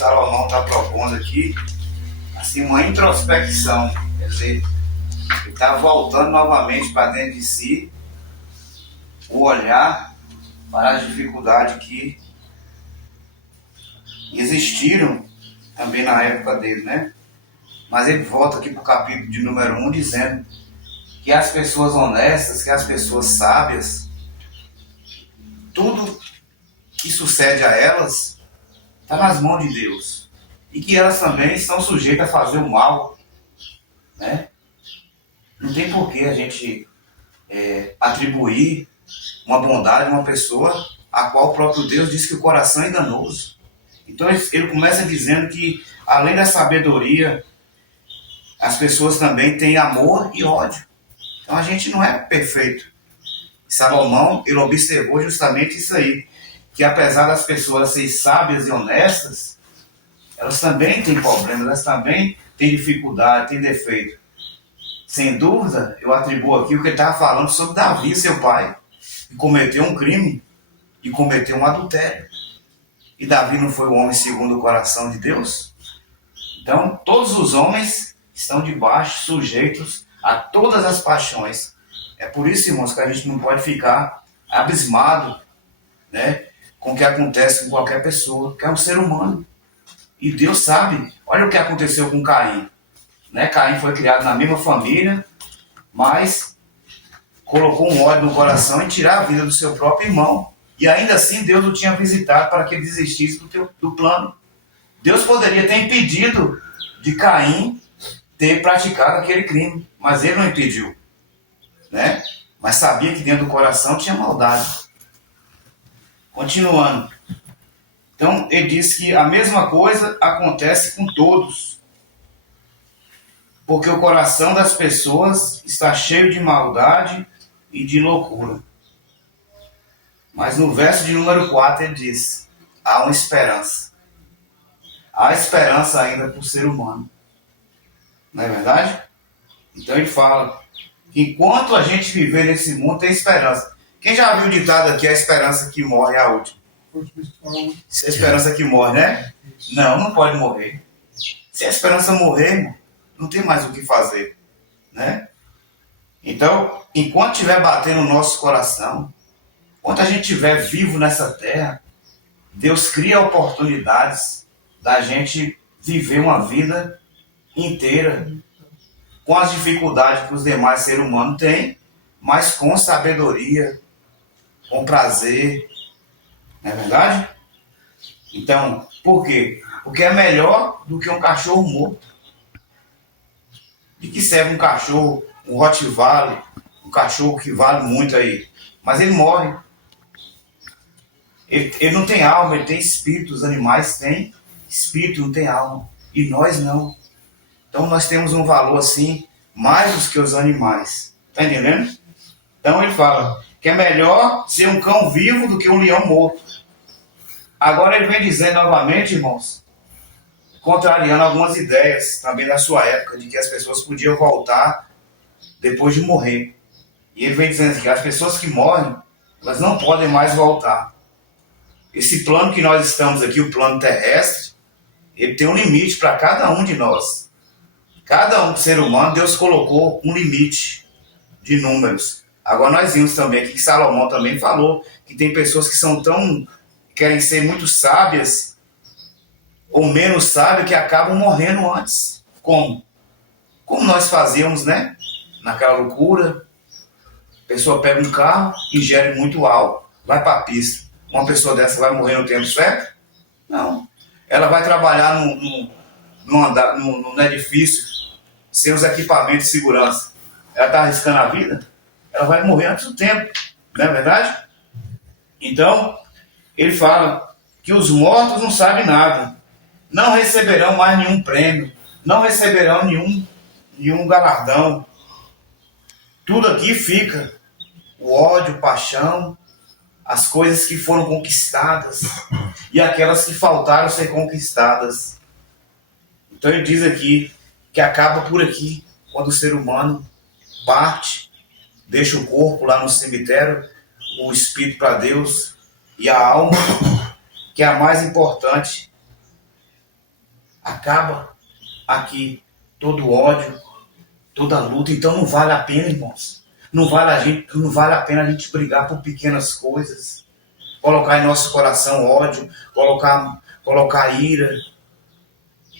Salomão está propondo aqui, assim, uma introspecção, quer dizer, ele está voltando novamente para dentro de si, o olhar para as dificuldades que existiram também na época dele, né? Mas ele volta aqui para o capítulo de número 1, dizendo que as pessoas honestas, que as pessoas sábias, tudo que sucede a elas está nas mãos de Deus. E que elas também estão sujeitas a fazer o mal, né? Não tem por que a gente atribuir uma bondade a uma pessoa a qual o próprio Deus diz que o coração é enganoso. Então ele começa dizendo que, além da sabedoria, as pessoas também têm amor e ódio. Então a gente não é perfeito. Salomão, ele observou justamente isso aí, que apesar das pessoas serem sábias e honestas, elas também têm problemas, elas também têm dificuldade, têm defeito. Sem dúvida, eu atribuo aqui o que ele estava falando sobre Davi, seu pai, que cometeu um crime e cometeu um adultério. E Davi não foi o homem segundo o coração de Deus? Então, todos os homens estão debaixo, sujeitos a todas as paixões. É por isso, irmãos, que a gente não pode ficar abismado, né, com o que acontece com qualquer pessoa, que é um ser humano. E Deus sabe, olha o que aconteceu com Caim. Né? Caim foi criado na mesma família, mas colocou um ódio no coração em tirar a vida do seu próprio irmão. E ainda assim Deus o tinha visitado para que ele desistisse do plano. Deus poderia ter impedido de Caim ter praticado aquele crime, mas ele não impediu, né? Mas sabia que dentro do coração tinha maldade. Continuando. Então ele diz que a mesma coisa acontece com todos, porque o coração das pessoas está cheio de maldade e de loucura. Mas no verso de número 4 ele diz, há uma esperança. Há esperança ainda para o ser humano. Não é verdade? Então ele fala que enquanto a gente viver nesse mundo tem esperança. Quem já viu o ditado aqui, a esperança que morre é a última? Se a esperança que morre, né? Não pode morrer. Se a esperança morrer, irmão, não tem mais o que fazer, né? Então, enquanto estiver batendo no nosso coração, enquanto a gente estiver vivo nessa terra, Deus cria oportunidades da gente viver uma vida inteira com as dificuldades que os demais seres humanos têm, mas com sabedoria, com prazer, não é verdade? Então, por quê? Porque é melhor do que um cachorro morto. De que serve um cachorro, um Rottweiler, um cachorro que vale muito aí, mas ele morre. Ele não tem alma, ele tem espírito. Os animais têm espírito, não tem alma. E nós não. Então nós temos um valor assim, mais do que os animais. Está entendendo? Então ele fala que é melhor ser um cão vivo do que um leão morto. Agora ele vem dizendo novamente, irmãos, contrariando algumas ideias também da sua época, de que as pessoas podiam voltar depois de morrer. E ele vem dizendo que as pessoas que morrem, elas não podem mais voltar. Esse plano que nós estamos aqui, o plano terrestre, ele tem um limite para cada um de nós. Cada um ser humano, Deus colocou um limite de números. Agora nós vimos também aqui que Salomão também falou que tem pessoas que são querem ser muito sábias ou menos sábias que acabam morrendo antes. Como? Como nós fazíamos, né? Naquela loucura, a pessoa pega um carro, ingere muito álcool, vai para a pista. Uma pessoa dessa vai morrer no tempo certo? Não. Ela vai trabalhar num edifício sem os equipamentos de segurança. Ela está arriscando a vida? Ela vai morrer antes do tempo. Não é verdade? Então, ele fala que os mortos não sabem nada. Não receberão mais nenhum prêmio. Não receberão nenhum galardão. Tudo aqui fica. O ódio, paixão, as coisas que foram conquistadas e aquelas que faltaram ser conquistadas. Então ele diz aqui que acaba por aqui, quando o ser humano parte, deixa o corpo lá no cemitério, o espírito para Deus e a alma, que é a mais importante, acaba aqui todo ódio, toda luta. Então não vale a pena, irmãos. Não vale a pena a gente brigar por pequenas coisas. Colocar em nosso coração ódio, colocar ira.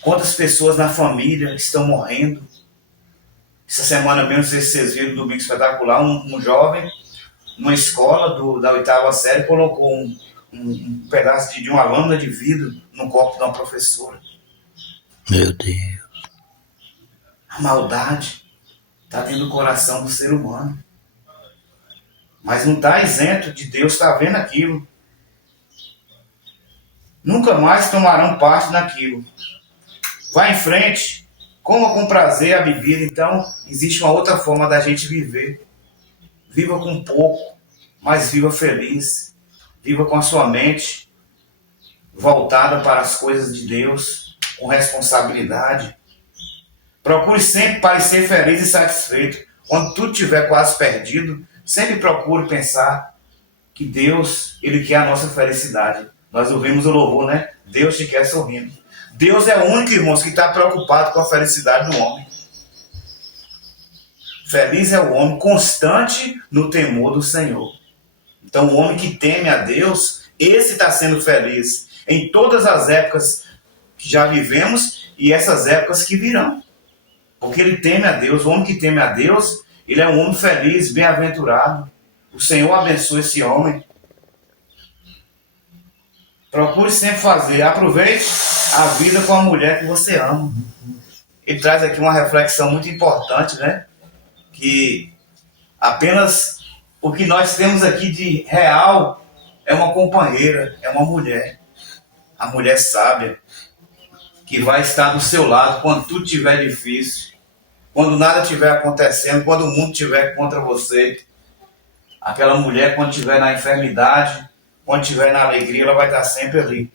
Quantas pessoas na família estão morrendo? Essa semana mesmo, não sei se vocês viram, no Domingo Espetacular, um jovem, numa escola da oitava série, colocou um pedaço de uma lâmina de vidro no corpo de uma professora. Meu Deus. A maldade está dentro do coração do ser humano. Mas não está isento de Deus estar vendo aquilo. Nunca mais tomarão parte naquilo. Vá em frente, coma com prazer a bebida. Então, existe uma outra forma da gente viver. Viva com pouco, mas viva feliz. Viva com a sua mente voltada para as coisas de Deus, com responsabilidade. Procure sempre parecer feliz e satisfeito. Quando tudo estiver quase perdido, sempre procure pensar que Deus, Ele quer a nossa felicidade. Nós ouvimos o louvor, né? Deus te quer sorrindo. Deus é o único, irmãos, que está preocupado com a felicidade do homem. Feliz é o homem constante no temor do Senhor. Então o homem que teme a Deus, esse está sendo feliz em todas as épocas que já vivemos e essas épocas que virão. Porque ele teme a Deus. O homem que teme a Deus, ele é um homem feliz, bem-aventurado. O Senhor abençoe esse homem. Procure sempre fazer. Aproveite a vida com a mulher que você ama. Ele traz aqui uma reflexão muito importante, né? Que apenas o que nós temos aqui de real é uma companheira, é uma mulher. A mulher sábia, que vai estar do seu lado quando tudo estiver difícil, quando nada estiver acontecendo, quando o mundo estiver contra você. Aquela mulher, quando estiver na enfermidade, quando estiver na alegria, ela vai estar sempre ali.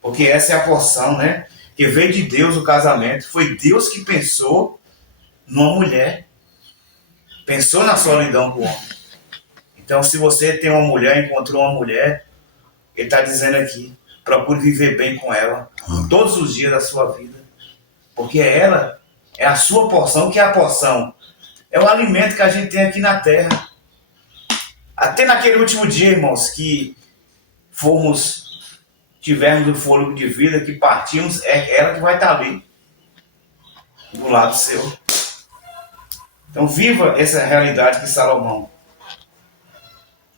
Porque essa é a porção, né? Que veio de Deus o casamento. Foi Deus que pensou numa mulher. Pensou na solidão do homem. Então, se você tem uma mulher, encontrou uma mulher, ele está dizendo aqui, procure viver bem com ela todos os dias da sua vida. Porque ela é a sua porção. O que é a porção? É o alimento que a gente tem aqui na terra. Até naquele último dia, irmãos, que tivermos o fôlego de vida, que partimos, é ela que vai estar ali, do lado seu. Então viva essa realidade de Salomão.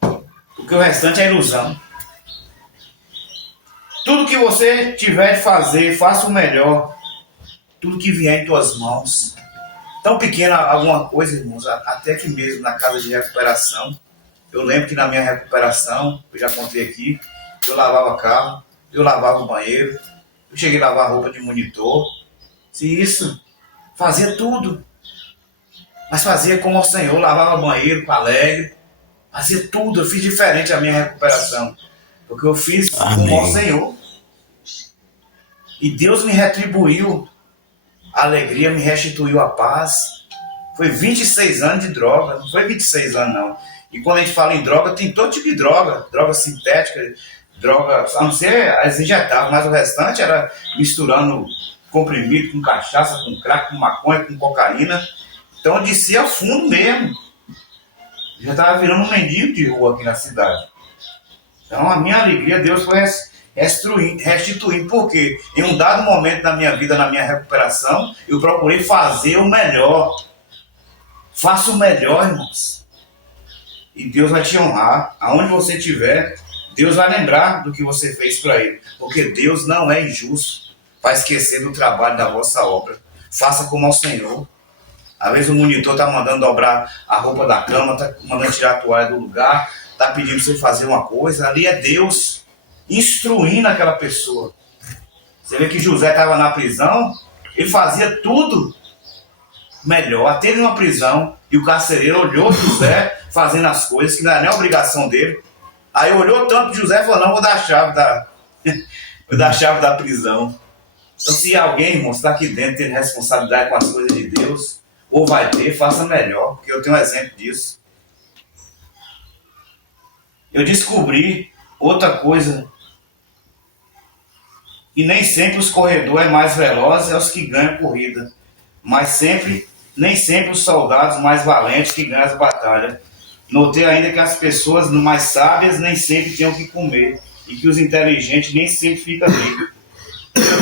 Porque o restante é ilusão. Tudo que você tiver de fazer, faça o melhor. Tudo que vier em tuas mãos. Tão pequena alguma coisa, irmãos, até que mesmo na casa de recuperação. Eu lembro que na minha recuperação, eu já contei aqui, eu lavava carro, eu lavava o banheiro, eu cheguei a lavar roupa de monitor. Se isso, fazia tudo. Mas fazia como o Senhor, lavava banheiro com alegre, fazia tudo. Eu fiz diferente a minha recuperação, porque eu fiz como o Senhor. E Deus me retribuiu a alegria, me restituiu a paz. Foi 26 anos de droga, não foi 26 anos não. E quando a gente fala em droga, tem todo tipo de droga. Droga sintética, droga, a não ser as injetáveis, mas o restante era misturando comprimido com cachaça, com crack, com maconha, com cocaína. Então eu descia a fundo mesmo. Já estava virando um mendigo de rua aqui na cidade. Então a minha alegria, Deus foi restituindo. Por quê? Em um dado momento da minha vida, na minha recuperação, eu procurei fazer o melhor. Faça o melhor, irmãos. E Deus vai te honrar. Aonde você estiver, Deus vai lembrar do que você fez para Ele. Porque Deus não é injusto para esquecer do trabalho da vossa obra. Faça como ao Senhor. Às vezes o monitor está mandando dobrar a roupa da cama, está mandando tirar a toalha do lugar, está pedindo para você fazer uma coisa. Ali é Deus instruindo aquela pessoa. Você vê que José estava na prisão, ele fazia tudo melhor, até ele numa prisão, e o carcereiro olhou José fazendo as coisas que não era nem a obrigação dele. Aí olhou tanto José e falou, não, vou dar a chave da prisão. Então se alguém, irmão, está aqui dentro tendo responsabilidade com as coisas de Deus, ou vai ter, faça melhor, porque eu tenho um exemplo disso. Eu descobri outra coisa E nem sempre os corredores mais velozes é os que ganham a corrida, mas nem sempre os soldados mais valentes que ganham as batalhas. Notei ainda que as pessoas mais sábias nem sempre têm o que comer e que os inteligentes nem sempre ficam ricos.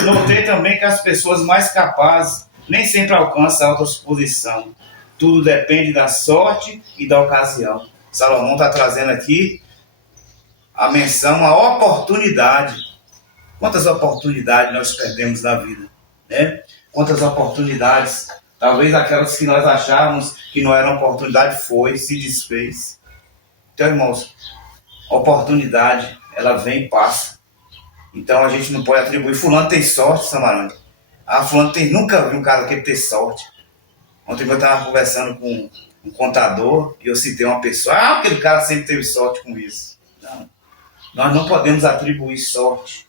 Notei também que as pessoas mais capazes nem sempre alcançam a alta posição. Tudo depende da sorte e da ocasião. Salomão está trazendo aqui a menção à oportunidade. Quantas oportunidades nós perdemos na vida, né? Quantas oportunidades, talvez aquelas que nós achávamos que não eram oportunidade, se desfez. Então, irmãos, oportunidade, ela vem e passa. Então a gente não pode atribuir, fulano tem sorte, Samarante. Fulano nunca vi um cara que ter sorte. Ontem eu estava conversando com um contador e eu citei uma pessoa, aquele cara sempre teve sorte com isso. Não, nós não podemos atribuir sorte.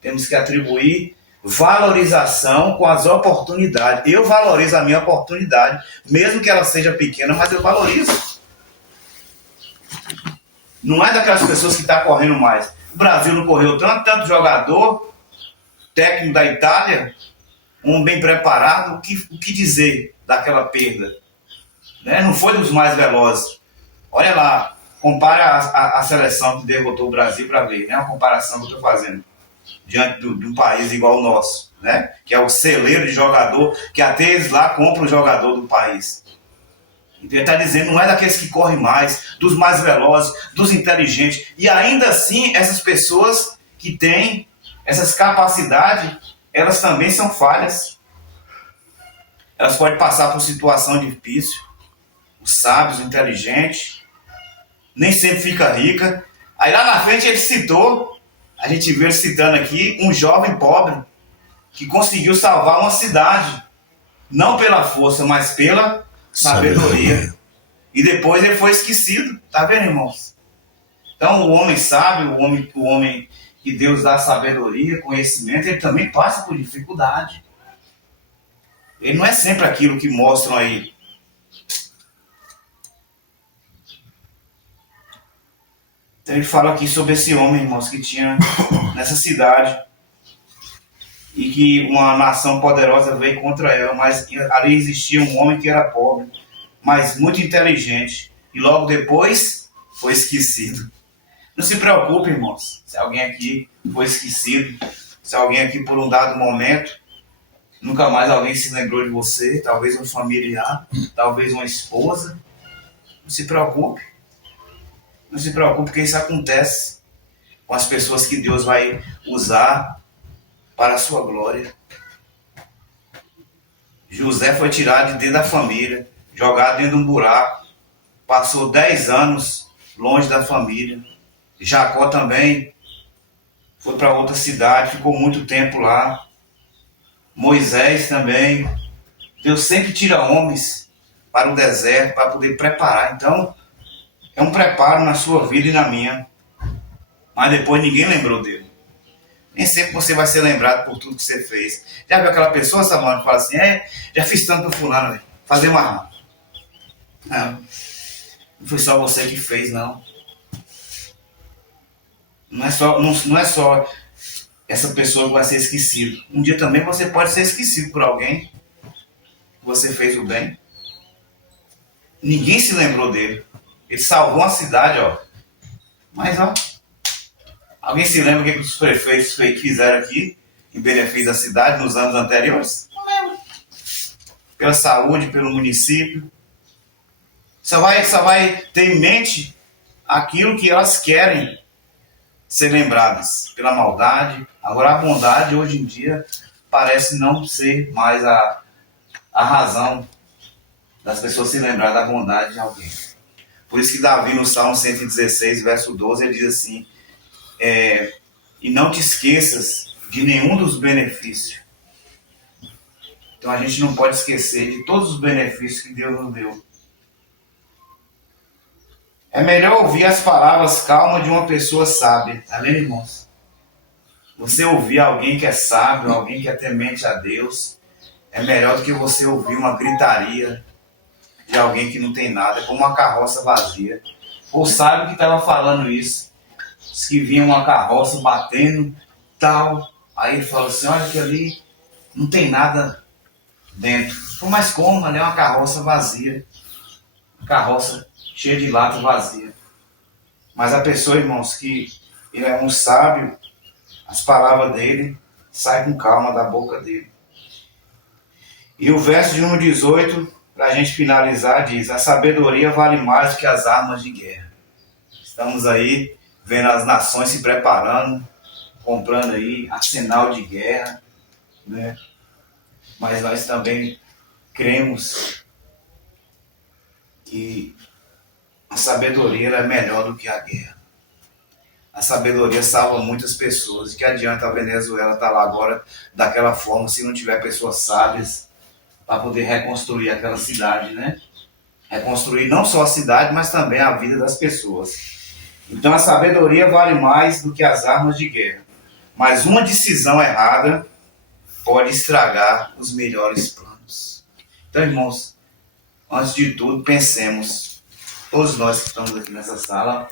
Temos que atribuir valorização com as oportunidades. Eu valorizo a minha oportunidade, mesmo que ela seja pequena, mas eu valorizo. Não é daquelas pessoas que estão correndo mais. O Brasil não correu tanto jogador, técnico da Itália, um bem preparado, o que dizer daquela perda? Né? Não foi dos mais velozes. Olha lá, compara a seleção que derrotou o Brasil para ver, né? Uma comparação que eu estou fazendo diante de um país igual ao nosso, né? Que é o celeiro de jogador, que até eles lá compram o jogador do país. Então ele está dizendo, não é daqueles que correm mais, dos mais velozes, dos inteligentes. E ainda assim, essas pessoas que têm essas capacidades, elas também são falhas. Elas podem passar por situação difícil. Os sábios, os inteligentes, nem sempre fica rica. Aí lá na frente ele citou, a gente vê ele citando aqui, um jovem pobre que conseguiu salvar uma cidade. Não pela força, mas pela sabedoria. E depois ele foi esquecido. Tá vendo, irmãos? Então o homem sábio, o homem que Deus dá sabedoria, conhecimento, ele também passa por dificuldade. Ele não é sempre aquilo que mostram aí. Então ele fala aqui sobre esse homem, irmãos, que tinha nessa cidade e que uma nação poderosa veio contra ela, mas ali existia um homem que era pobre, mas muito inteligente, e logo depois foi esquecido. Não se preocupe, irmãos, se alguém aqui foi esquecido, se alguém aqui por um dado momento, nunca mais alguém se lembrou de você, talvez um familiar, talvez uma esposa, não se preocupe. Não se preocupe, porque isso acontece com as pessoas que Deus vai usar para a sua glória. José foi tirado de dentro da família, jogado dentro de um buraco, passou 10 anos longe da família. Jacó também foi para outra cidade, ficou muito tempo lá. Moisés também. Deus sempre tira homens para o deserto, para poder preparar. Então, é um preparo na sua vida e na minha. Mas depois ninguém lembrou dele. Nem sempre você vai ser lembrado por tudo que você fez. Já viu aquela pessoa, Samuel, que fala assim, já fiz tanto pro fulano, véio. Fazer mais não. Não foi só você que fez, não. Não é só essa pessoa que vai ser esquecida. Um dia também você pode ser esquecido por alguém que você fez o bem. Ninguém se lembrou dele. Ele salvou a cidade, ó. Mas, ó, alguém se lembra o que os prefeitos fizeram aqui em benefício da cidade nos anos anteriores? Não lembro. Pela saúde, pelo município. Só vai ter em mente aquilo que elas querem ser lembradas. Pela maldade. Agora, a bondade, hoje em dia, parece não ser mais a razão das pessoas se lembrar da bondade de alguém. Por isso que Davi, no Salmo 116, verso 12, ele diz assim, e não te esqueças de nenhum dos benefícios. Então a gente não pode esquecer de todos os benefícios que Deus nos deu. É melhor ouvir as palavras calmas de uma pessoa sábia. Tá vendo, irmãos? Você ouvir alguém que é sábio, alguém que é temente a Deus, é melhor do que você ouvir uma gritaria de alguém que não tem nada, como uma carroça vazia. O sábio que estava falando isso, disse que vinha uma carroça batendo, tal, Aí ele falou assim, olha que ali não tem nada dentro. Foi mais como, ali é uma carroça vazia. Uma carroça cheia de lata vazia. Mas a pessoa, irmãos, que ele é um sábio, as palavras dele saem com calma da boca dele. E o verso de 1:18, para a gente finalizar, diz: a sabedoria vale mais do que as armas de guerra. Estamos aí vendo as nações se preparando, comprando aí arsenal de guerra, né? Mas nós também cremos que a sabedoria é melhor do que a guerra. A sabedoria salva muitas pessoas. Que adianta a Venezuela estar lá agora daquela forma se não tiver pessoas sábias para poder reconstruir aquela cidade, né? Reconstruir não só a cidade, mas também a vida das pessoas. Então a sabedoria vale mais do que as armas de guerra. Mas uma decisão errada pode estragar os melhores planos. Então, irmãos, antes de tudo, pensemos, todos nós que estamos aqui nessa sala,